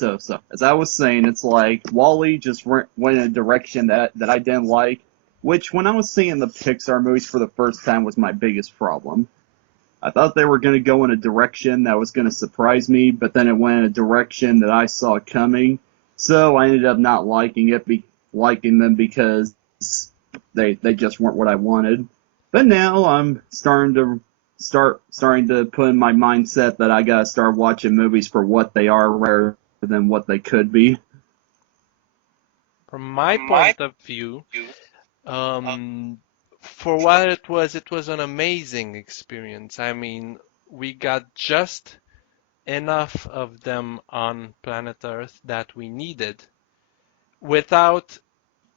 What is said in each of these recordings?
So as I was saying, it's like Wall-E just went in a direction that I didn't like, which when I was seeing the Pixar movies for the first time was my biggest problem. I thought they were going to go in a direction that was going to surprise me, but then it went in a direction that I saw coming. So I ended up not liking them because they just weren't what I wanted. But now I'm starting to put in my mindset that I gotta start watching movies for what they are rather than what they could be. From my point of view, for what it was an amazing experience. I mean, we got just enough of them on planet Earth that we needed without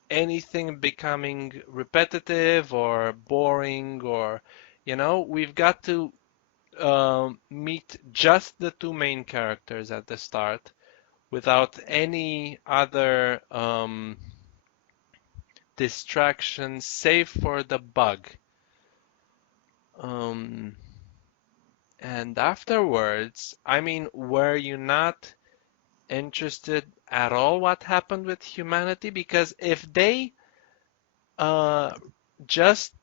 anything becoming repetitive or boring or, we've got to meet just the two main characters at the start without any other distractions save for the bug. Um, and afterwards, I mean, were you not interested at all what happened with humanity? Because if they uh, just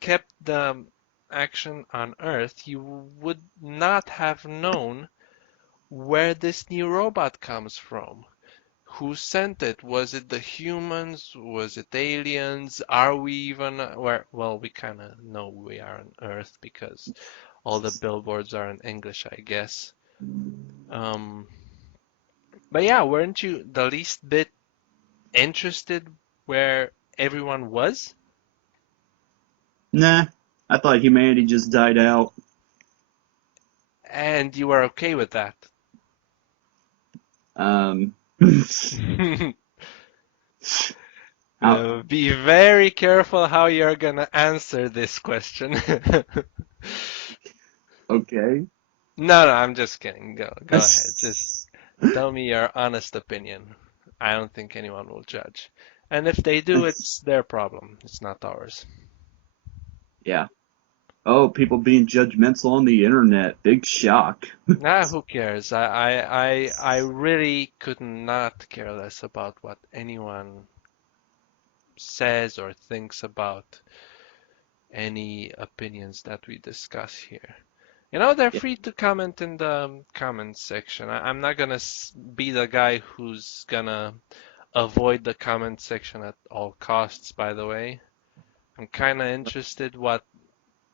kept the action on Earth, you would not have known where this new robot comes from. Who sent it? Was it the humans? Was it aliens? Are we even where? Well, we kind of know we are on Earth because all the billboards are in English, I guess. Um, but yeah, weren't you the least bit interested where everyone was? Nah, I thought humanity just died out. And you were okay with that? Um, Be very careful how you're gonna answer this question. okay. No, I'm just kidding. Go ahead. Just tell me your honest opinion. I don't think anyone will judge. And if they do, it's their problem. It's not ours. Yeah. Oh, people being judgmental on the internet. Big shock. Who cares? I really could not care less about what anyone says or thinks about any opinions that we discuss here. They're Yeah. free to comment in the comments section. I'm not gonna be the guy who's gonna avoid the comment section at all costs, by the way. I'm kind of interested what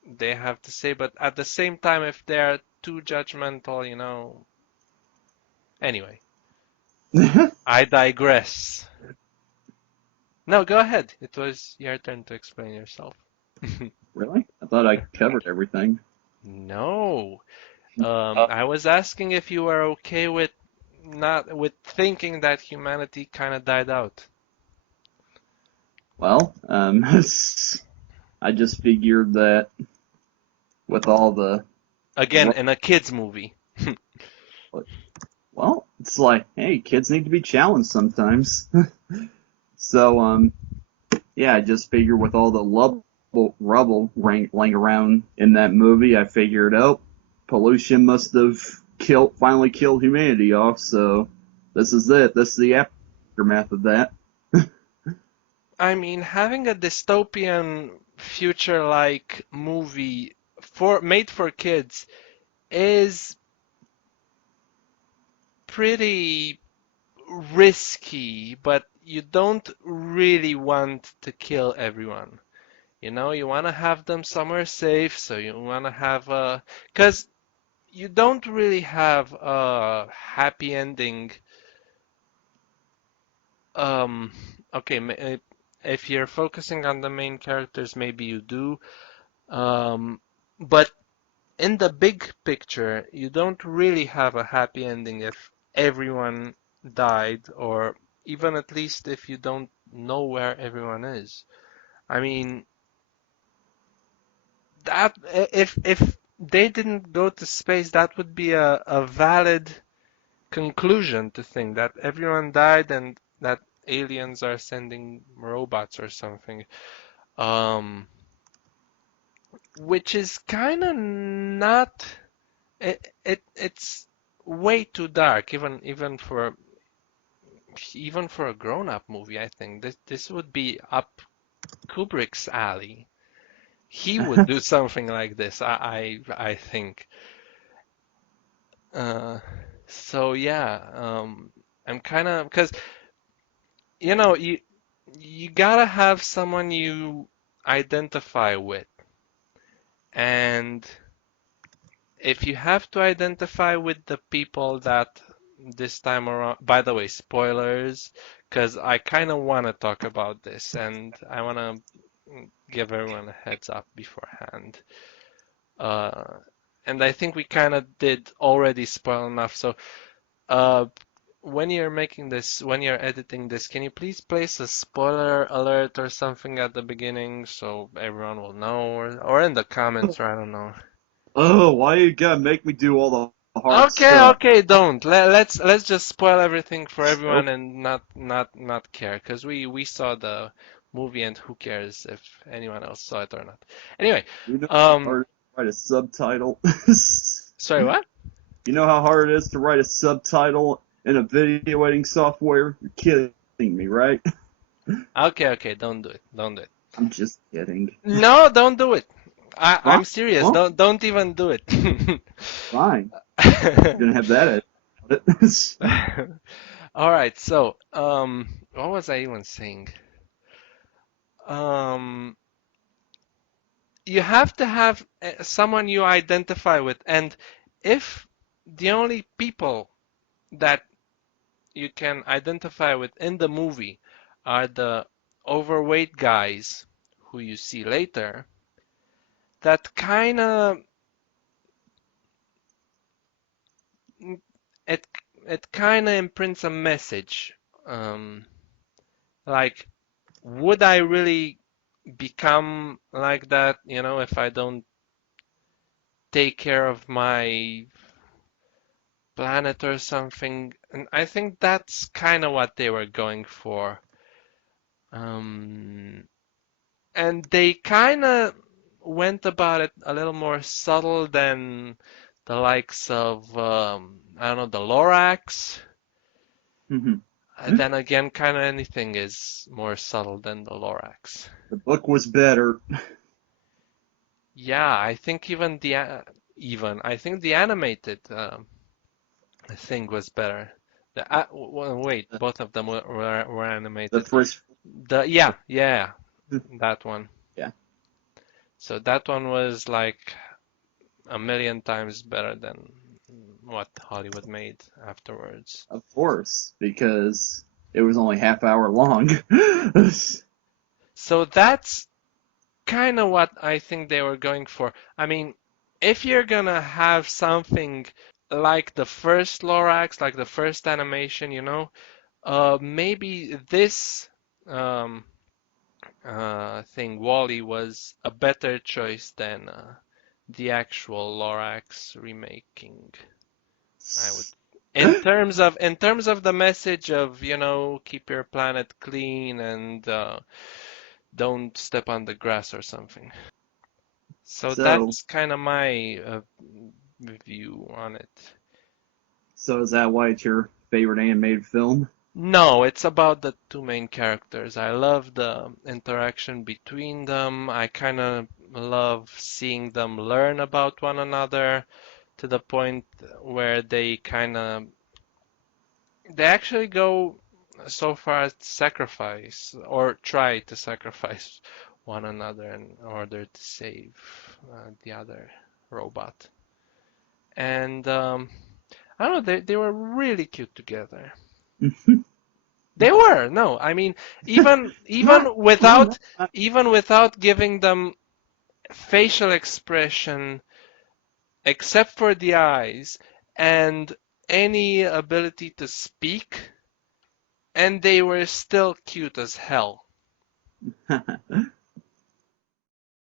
they have to say, but at the same time, if they're too judgmental, Anyway, I digress. No, go ahead. It was your turn to explain yourself. Really? I thought I covered everything. No, I was asking if you were okay with not with thinking that humanity kind of died out. Well, I just figured that with all the Again, in a kids movie. well, it's like, hey, kids need to be challenged sometimes. So, yeah, I just figured with all the rubble laying around in that movie, I figured, oh, pollution must have finally killed humanity off. So, this is it. This is the aftermath of that. I mean, having a dystopian future-like movie made for kids is pretty risky, but you don't really want to kill everyone. You want to have them somewhere safe, so you want to have because you don't really have a happy ending. Um, okay, if you're focusing on the main characters, maybe you do. But in the big picture, you don't really have a happy ending if everyone died, or even at least if you don't know where everyone is. I mean, that if they didn't go to space, that would be a valid conclusion to think that everyone died and that aliens are sending robots or something. Um, which is kind of not it's way too dark even for even for a grown-up movie, I think this would be up Kubrick's alley. He would do something like this, I think. Uh, so yeah, I'm kind of because you gotta have someone you identify with, and if you have to identify with the people that this time around, by the way, spoilers, because I kind of want to talk about this and I want to give everyone a heads up beforehand. Uh, and I think we kind of did already spoil enough. So, uh, when you're making this, when you're editing this, can you please place a spoiler alert or something at the beginning so everyone will know, or in the comments, or I don't know. Oh, why you gotta make me do all the hard Okay, stuff? okay, don't. Let's just spoil everything for Oh, everyone and not care, because we saw the movie and who cares if anyone else saw it or not. Anyway, you know how um, hard it is to write a subtitle? sorry, what? You know how hard it is to write a subtitle in a video editing software? You're kidding me, right? Okay, okay, don't do it. Don't do it. I'm just kidding. No, don't do it. Fine. I'm serious. Well, Don't even do it. fine. Gonna have that edit. All right, so what was I even saying? Um, you have to have someone you identify with, and if the only people that you can identify with in the movie are the overweight guys who you see later, that kind of it it kind of imprints a message. Um, like, would I really become like that, if I don't take care of my planet or something? And I think that's kind of what they were going for. Um, and they kind of went about it a little more subtle than the likes of, I don't know, the Lorax. Mhm. Then again, kind of anything is more subtle than the Lorax. The book was better. Yeah, I think I think the animated thing was better. Wait, both of them were The animated. first, Yeah, that one. yeah, So that one was like a million times better than what Hollywood made afterwards. of course, because it was only half hour long. So that's kind of what I think they were going for. I mean, if you're gonna have something like the first Lorax, like the first animation, maybe this um, thing, Wally, was a better choice than the actual Lorax remaking. I would, in terms of the message of, keep your planet clean and don't step on the grass or something. So So, that's kind of my view on it. so is that why it's your favorite animated film? No, it's about the two main characters. I love the interaction between them. I kind of love seeing them learn about one another to the point where they actually go so far as to sacrifice or try to sacrifice one another in order to save the other robot. And I don't know, they were really cute together. They were. No, I mean, even Not, even no, without not, even without giving them facial expression except for the eyes and any ability to speak, and they were still cute as hell.